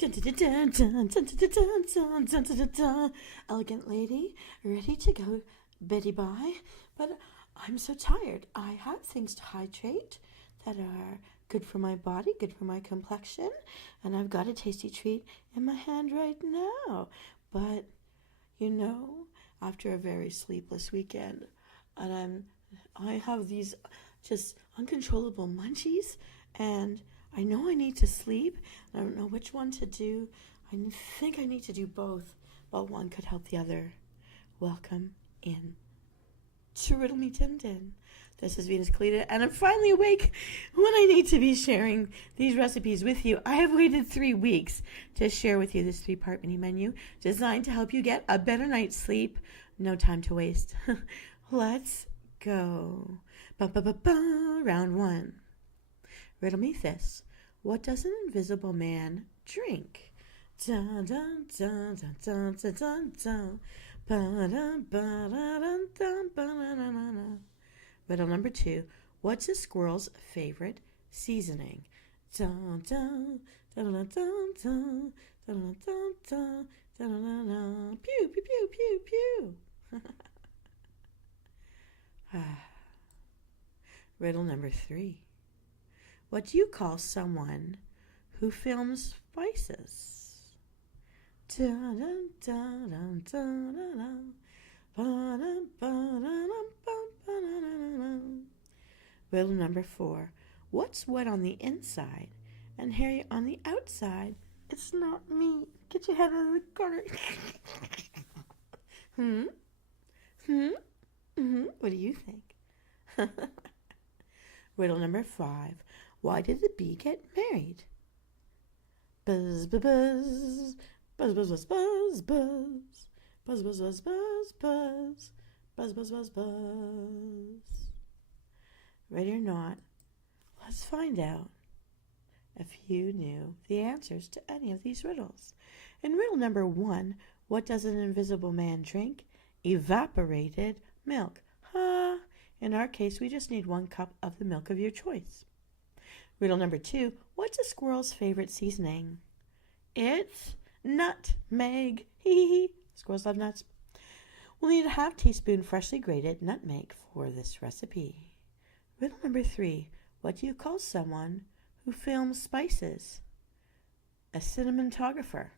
Dun, dun, dun, dun, dun, dun, dun, dun, dun, dun, dun, dun, dun. Elegant lady, ready to go Betty bye. But I'm so tired. I have things to hydrate that are good for my body, good for my complexion, and I've got a tasty treat in my hand right now. But you know, after a very sleepless weekend, and I have these just uncontrollable munchies, and I know I need to sleep. I don't know which one to do. I think I need to do both, but one could help the other. Welcome in to Riddle Me Din Din. This is Venus Callida, and I'm finally awake when I need to be sharing these recipes with you. I have waited 3 weeks to share with you this 3-part mini menu designed to help you get a better night's sleep. No time to waste. Let's go. Round 1. Riddle me this. What does an invisible man drink? Dun, dun, dun, dun, dun, dun, dun, dun. Ba-dun, ba-dun, dun, ba-dun. Riddle number 2. What's a squirrel's favorite seasoning? Dun, dun, dun, dun, dun, dun, dun, dun, dun, dun, dun. Pew, pew, pew, pew, pew. Riddle number 3. What do you call someone who films spices? Dun, dun, dun, dun, dun, dun, dun. Ba-dum, ba-dum, bum, ba-dum. Riddle number 4. What's wet on the inside and hairy on the outside? It's not me. Get your head out of the corner. What do you think? Riddle number 5. Why did the bee get married? Buzz, buzz, buzz. Buzz, buzz, buzz, buzz, buzz. Buzz, buzz, buzz, buzz, buzz. Buzz, buzz, buzz, buzz. Ready or not, let's find out if you knew the answers to any of these riddles. In riddle number 1, what does an invisible man drink? Evaporated milk. In our case, we just need 1 cup of the milk of your choice. Riddle number 2, what's a squirrel's favorite seasoning? It's nutmeg. Squirrels love nuts. We'll need a ½ teaspoon freshly grated nutmeg for this recipe. Riddle number 3, what do you call someone who films spices? A cinematographer.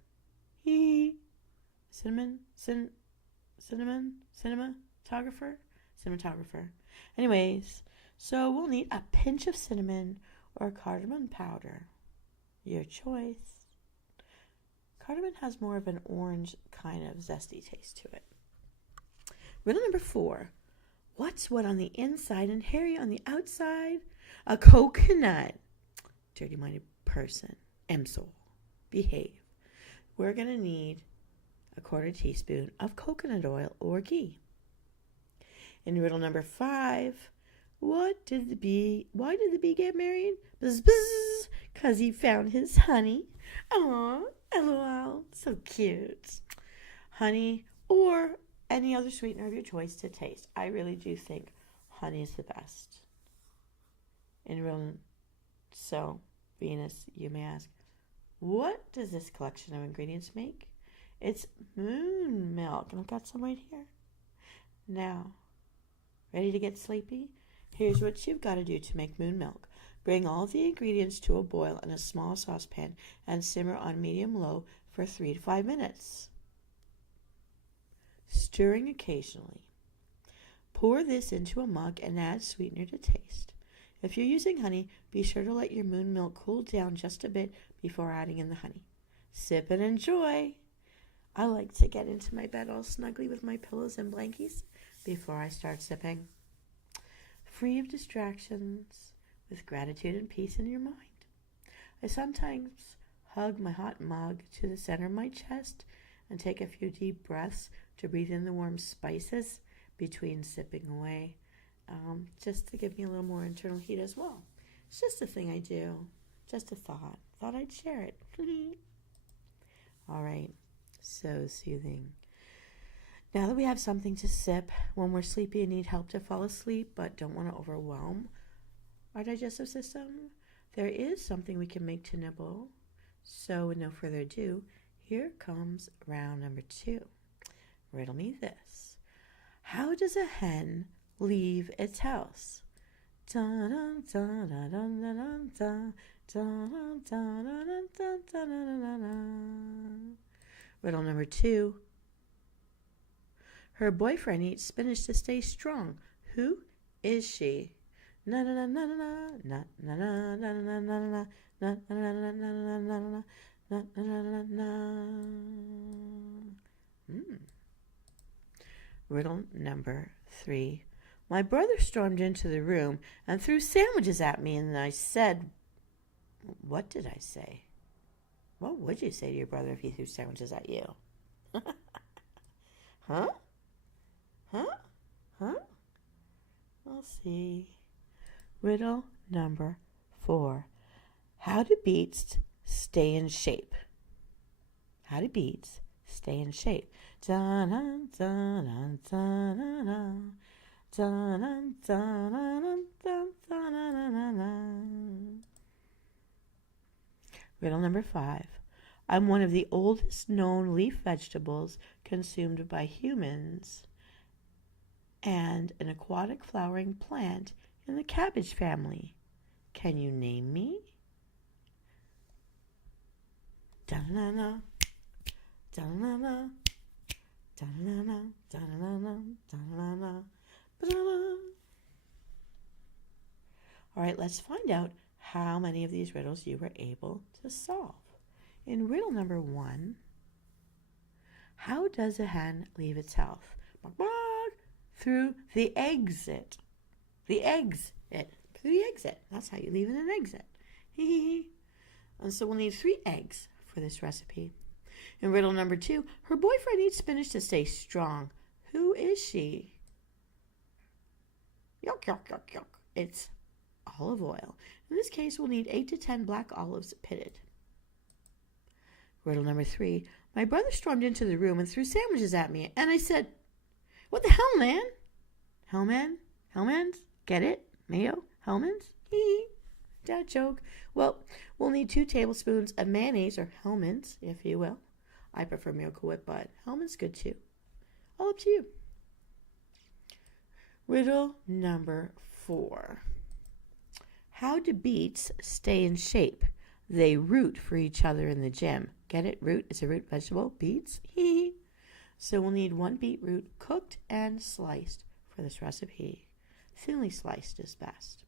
Cinematographer. Anyways, so we'll need a pinch of cinnamon or cardamom powder. Your choice. Cardamom has more of an orange kind of zesty taste to it. Riddle number 4. What's wet on the inside and hairy on the outside? A coconut. Dirty-minded person. Soul. Behave. We're going to need a ¼ teaspoon of coconut oil or ghee. In riddle number 5, why did the bee get married? Buzz, buzz, 'cause he found his honey. Aww, LOL, so cute. Honey or any other sweetener of your choice to taste. I really do think honey is the best. So, Venus, you may ask, what does this collection of ingredients make? It's moon milk, and I've got some right here. Now, ready to get sleepy? Here's what you've got to do to make moon milk. Bring all the ingredients to a boil in a small saucepan and simmer on medium-low for 3 to 5 minutes, stirring occasionally. Pour this into a mug and add sweetener to taste. If you're using honey, be sure to let your moon milk cool down just a bit before adding in the honey. Sip and enjoy. I like to get into my bed all snugly with my pillows and blankies before I start sipping. Free of distractions, with gratitude and peace in your mind. I sometimes hug my hot mug to the center of my chest and take a few deep breaths to breathe in the warm spices between sipping away, just to give me a little more internal heat as well. It's just a thing I do, just a thought. Thought I'd share it. All right, so soothing. Now that we have something to sip when we're sleepy and need help to fall asleep but don't want to overwhelm our digestive system, there is something we can make to nibble So with no further ado, here comes round number 2. Riddle me this. How does a hen leave its house? Riddle number 2. Her boyfriend eats spinach to stay strong. Who is she? Riddle number 3. My brother stormed into the room and threw sandwiches at me, and I said, what did I say? What would you say to your brother if he threw sandwiches at you? Huh? We'll see. Riddle number 4. How do beets stay in shape? How do beets stay in shape? Riddle number 5. I'm one of the oldest known leaf vegetables consumed by humans and an aquatic flowering plant in the cabbage family. Can you name me? Da-na-na, da-na-na, da-na-na, da-na-na, da-na-na, da-na-na. All right, let's find out how many of these riddles you were able to solve. In riddle number 1, how does a hen leave its house? Through the exit. The exit. Through the exit. That's how you leave in an exit. And so we'll need 3 eggs for this recipe. In riddle number 2, her boyfriend eats spinach to stay strong. Who is she? Yuck, yuck, yuck, yuck. It's olive oil. In this case, we'll need 8 to 10 black olives pitted. Riddle number 3, my brother stormed into the room and threw sandwiches at me, and I said, what the hell, man? Hellmans? Get it? Mayo? Hellmans? Hee. Dad joke. Well, we'll need 2 tablespoons of mayonnaise, or Hellmann's, if you will. I prefer Miracle Whip, but Hellmann's good too. All up to you. Riddle number 4. How do beets stay in shape? They root for each other in the gym. Get it? Root is a root vegetable. Beets? Hee. So we'll need 1 beetroot cooked and sliced for this recipe. Thinly sliced is best.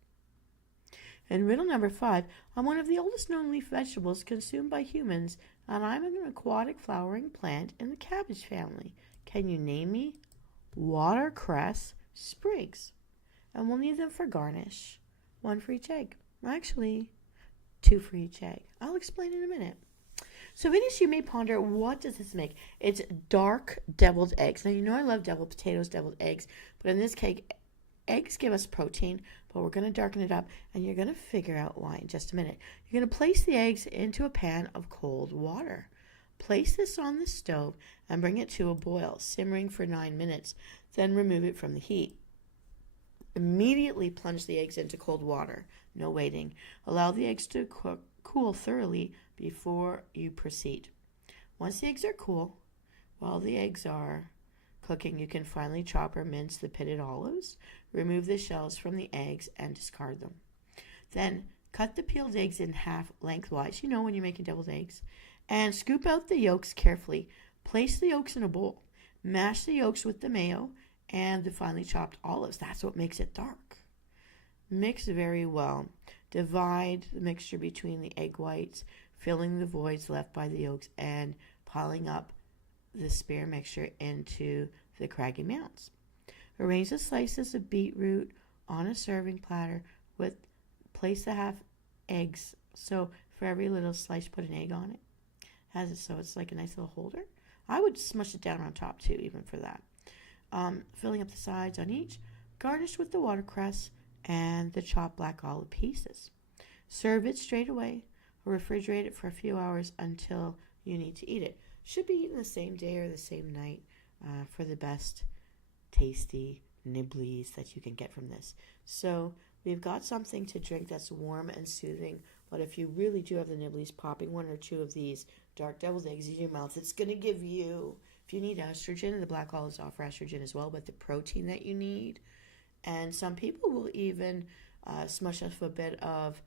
And riddle number 5, I'm one of the oldest known leaf vegetables consumed by humans, and I'm an aquatic flowering plant in the cabbage family. Can you name me? Watercress sprigs. And we'll need them for garnish. 1 for each egg. Actually, 2 for each egg. I'll explain in a minute. So in this, you may ponder, what does this make? It's dark deviled eggs. Now, you know I love deviled potatoes, deviled eggs, but in this cake, eggs give us protein, but we're going to darken it up, and you're going to figure out why in just a minute. You're going to place the eggs into a pan of cold water. Place this on the stove and bring it to a boil, simmering for 9 minutes. Then remove it from the heat. Immediately plunge the eggs into cold water. No waiting. Allow the eggs to cool thoroughly before you proceed. Once the eggs are cool, while the eggs are cooking, you can finely chop or mince the pitted olives, remove the shells from the eggs, and discard them. Then cut the peeled eggs in half lengthwise, you know when you're making deviled eggs, and scoop out the yolks carefully. Place the yolks in a bowl. Mash the yolks with the mayo and the finely chopped olives. That's what makes it dark. Mix very well. Divide the mixture between the egg whites, filling the voids left by the yolks and piling up the spare mixture into the craggy mounds. Arrange the slices of beetroot on a serving platter place the half eggs. So for every little slice, put an egg on it. Has it so it's like a nice little holder. I would smush it down on top too, even for that. Filling up the sides on each. Garnish with the watercress and the chopped black olive pieces. Serve it straight away or refrigerate it for a few hours until you need to eat it. Should be eaten the same day or the same night for the best tasty nibblies that you can get from this. So we've got something to drink that's warm and soothing But if you really do have the nibblies, popping 1 or 2 of these dark deviled eggs in your mouth, it's going to give you, if you need estrogen, the black olives offer estrogen as well, but the protein that you need. And some people will even smush up a bit of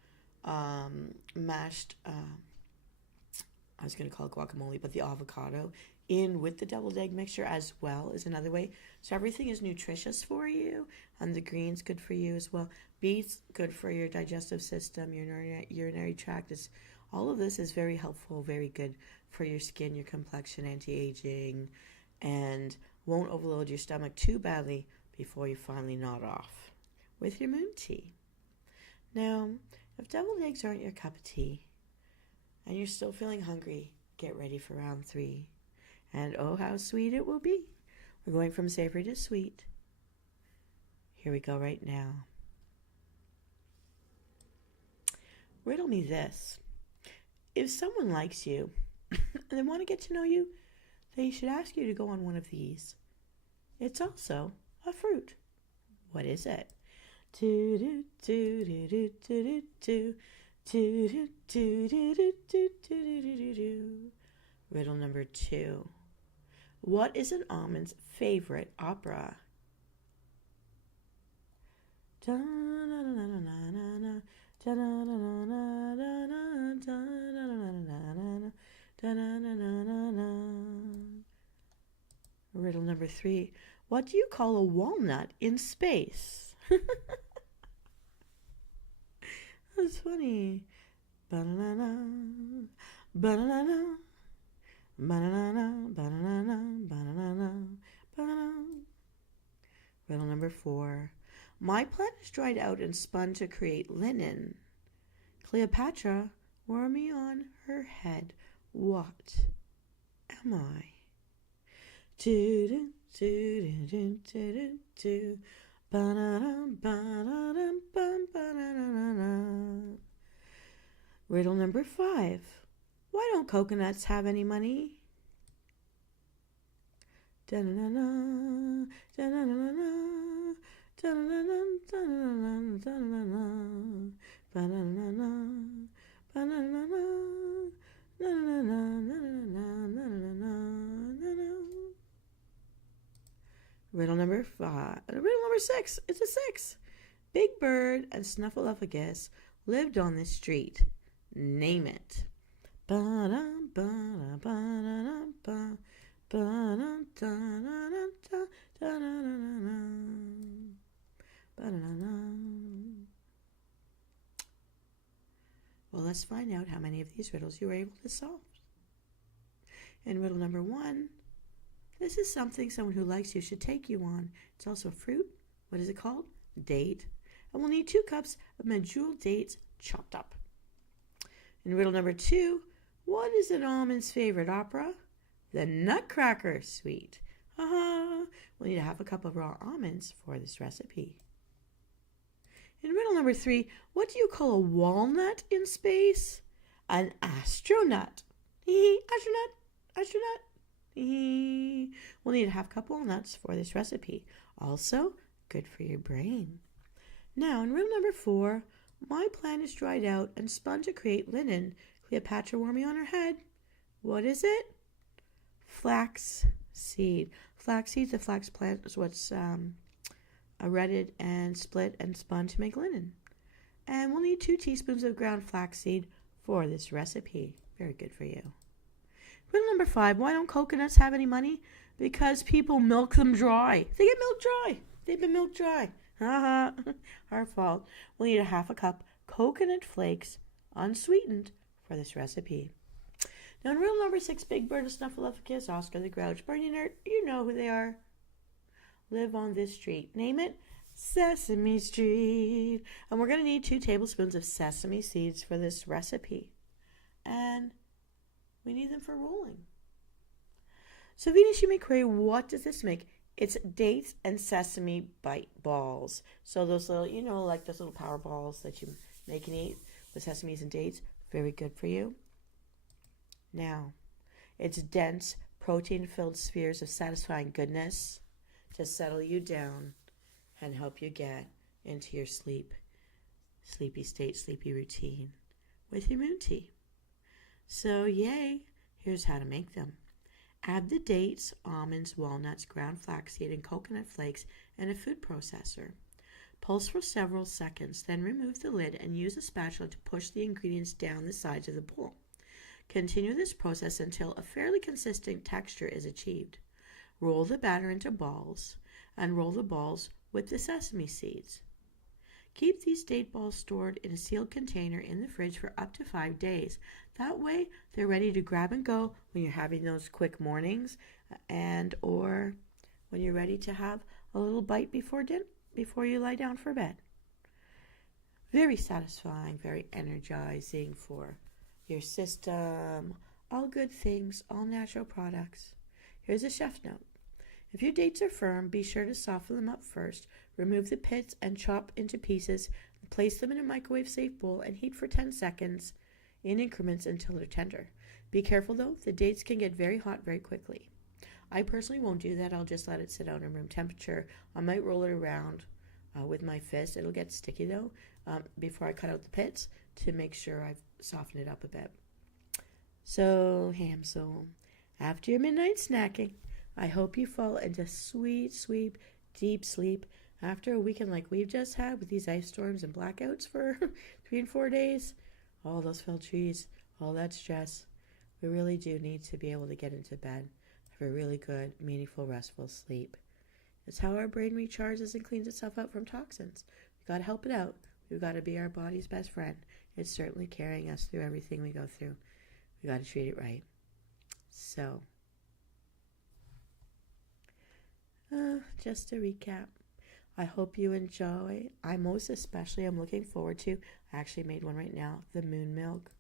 mashed, I was going to call it guacamole, but the avocado in with the deviled egg mixture as well is another way. So everything is nutritious for you, and the greens good for you as well. Beets good for your digestive system, your urinary tract. All of this is very helpful, very good for your skin, your complexion, anti-aging, and won't overload your stomach too badly before you finally nod off with your moon tea. Now, if deviled eggs aren't your cup of tea and you're still feeling hungry, get ready for round 3. And oh, how sweet it will be. We're going from savory to sweet. Here we go right now. Riddle me this. If someone likes you and they want to get to know you, they should ask you to go on one of these. It's also a fruit. What is it? Riddle number 2. What is an almond's favorite opera? Riddle number 3. What do you call a walnut in space? That's funny. Banana, banana, banana, banana, banana, banana. Riddle number 4. My plant is dried out and spun to create linen. Cleopatra wore me on her head. What am I? Riddle number 5. Why don't coconuts have any money? Riddle number 5. Riddle number 6. It's a 6. Big Bird and Snuffleupagus lived on this street. Name it. Well, let's find out how many of these riddles you were able to solve. In riddle number 1, this is something someone who likes you should take you on. It's also a fruit. What is it called? Date. And we'll need 2 cups of medjool dates chopped up. In riddle number 2, what is an almond's favorite opera? The Nutcracker Suite. We'll need a cup of raw almonds for this recipe. In riddle number 3, what do you call a walnut in space? An astronaut. Astronaut. We'll need a cup walnuts for this recipe. Also, good for your brain. Now, in riddle number 4, my plant is dried out and spun to create linen. Cleopatra wore me on her head. What is it? Flax seed. Flax seeds, the flax plant is what's retted and split and spun to make linen. And we'll need 2 teaspoons of ground flaxseed for this recipe. Very good for you. Riddle number 5. Why don't coconuts have any money? Because people milk them dry. They get milked dry. They've been milked dry. Our fault. We'll need a cup coconut flakes, unsweetened, for this recipe. Now in riddle number 6, Big Bird, Snuffleupagus, Oscar the Grouch, Bernie Nerd, you know who they are. Live on this street. Name it Sesame Street. And we're going to need 2 tablespoons of sesame seeds for this recipe. And we need them for rolling. So Venus, you make what does this make? It's dates and sesame bite balls. So those little, like those little power balls that you make and eat with sesames and dates. Very good for you. Now, it's dense, protein-filled spheres of satisfying goodness to settle you down and help you get into your sleepy state, sleepy routine. with your moon tea. So yay, here's how to make them. Add the dates, almonds, walnuts, ground flaxseed, and coconut flakes in a food processor. Pulse for several seconds, then remove the lid and use a spatula to push the ingredients down the sides of the bowl. Continue this process until a fairly consistent texture is achieved. Roll the batter into balls and roll the balls with the sesame seeds. Keep these date balls stored in a sealed container in the fridge for up to 5 days. That way, they're ready to grab and go when you're having those quick mornings and or when you're ready to have a little bite before dinner, before you lie down for bed. Very satisfying, very energizing for your system. All good things, all natural products. Here's a chef note. If your dates are firm, be sure to soften them up first. Remove the pits and chop into pieces. Place them in a microwave-safe bowl and heat for 10 seconds in increments until they're tender. Be careful though, the dates can get very hot very quickly. I personally won't do that. I'll just let it sit out in room temperature. I might roll it around with my fist. It'll get sticky though before I cut out the pits to make sure I've softened it up a bit. So, ham soul, after your midnight snacking, I hope you fall into sweet, sweet, deep sleep after a weekend like we've just had with these ice storms and blackouts for 3 and 4 days. All those fell trees, all that stress. We really do need to be able to get into bed, have a really good, meaningful, restful sleep. It's how our brain recharges and cleans itself out from toxins. We've got to help it out. We've got to be our body's best friend. It's certainly carrying us through everything we go through. We've got to treat it right. So, just to recap, I hope you enjoy. I most especially am looking forward to, I actually made one right now, the moon milk,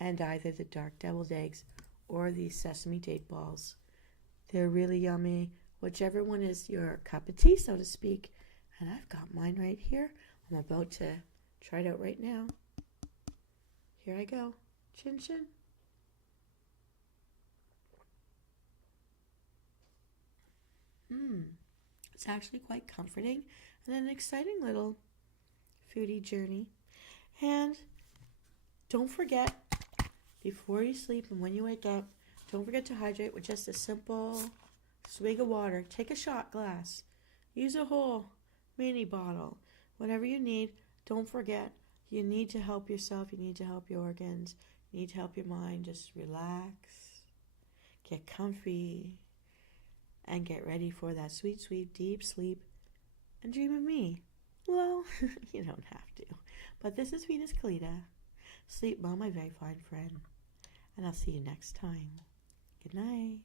and either the dark deviled eggs or the sesame date balls. They're really yummy, whichever one is your cup of tea, so to speak. And I've got mine right here. I'm about to try it out right now. Here I go. Chin chin. It's actually quite comforting and an exciting little foodie journey. And don't forget, before you sleep and when you wake up, don't forget to hydrate with just a simple swig of water. Take a shot glass. Use a whole mini bottle. Whatever you need, don't forget, you need to help yourself. You need to help your organs. You need to help your mind. Just relax. Get comfy. And get ready for that sweet, sweet, deep sleep. And dream of me. Well, you don't have to. But this is Venus Callida. Sleep well, my very fine friend. And I'll see you next time. Good night.